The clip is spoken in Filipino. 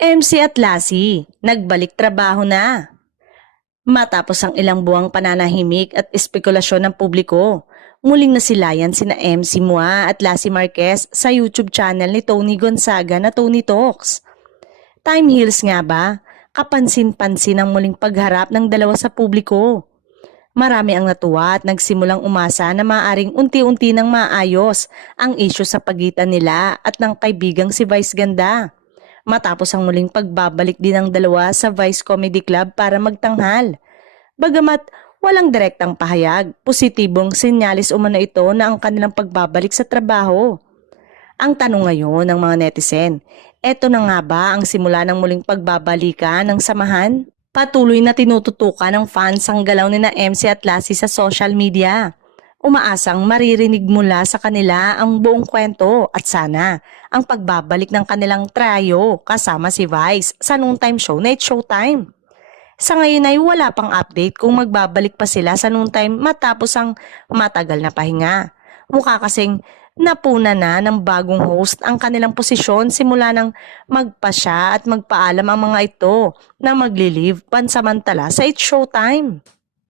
MC at Lassie, nagbalik trabaho na. Matapos ang ilang buwang pananahimik at espekulasyon ng publiko, muling nasilayan sina MC Mua at Lassie Marquez sa YouTube channel ni Tony Gonzaga na Tony Talks. Time heals nga ba? Kapansin-pansin ang muling pagharap ng dalawa sa publiko. Marami ang natuwa at nagsimulang umasa na maaring unti-unti nang maayos ang isyu sa pagitan nila at ng kaibigang si Vice Ganda. Matapos ang muling pagbabalik din ng dalawa sa Vice Comedy Club para magtanghal. Bagamat walang direktang pahayag, positibong sinyalis umano ito na ang kanilang pagbabalik sa trabaho. Ang tanong ngayon ng mga netizen, eto na nga ba ang simula ng muling pagbabalikan ng samahan? Patuloy na tinututukan ng fans ang galaw ni na MC at Lassie sa social media. Umaasang maririnig mula sa kanila ang buong kwento at sana ang pagbabalik ng kanilang trio kasama si Vice sa noontime show na It's Showtime. Sa ngayon ay wala pang update kung magbabalik pa sila sa noontime matapos ang matagal na pahinga. Mukha kasing napuna na ng bagong host ang kanilang posisyon simula nang magpasya at magpaalam ang mga ito na magli-leave pansamantala sa It's Showtime.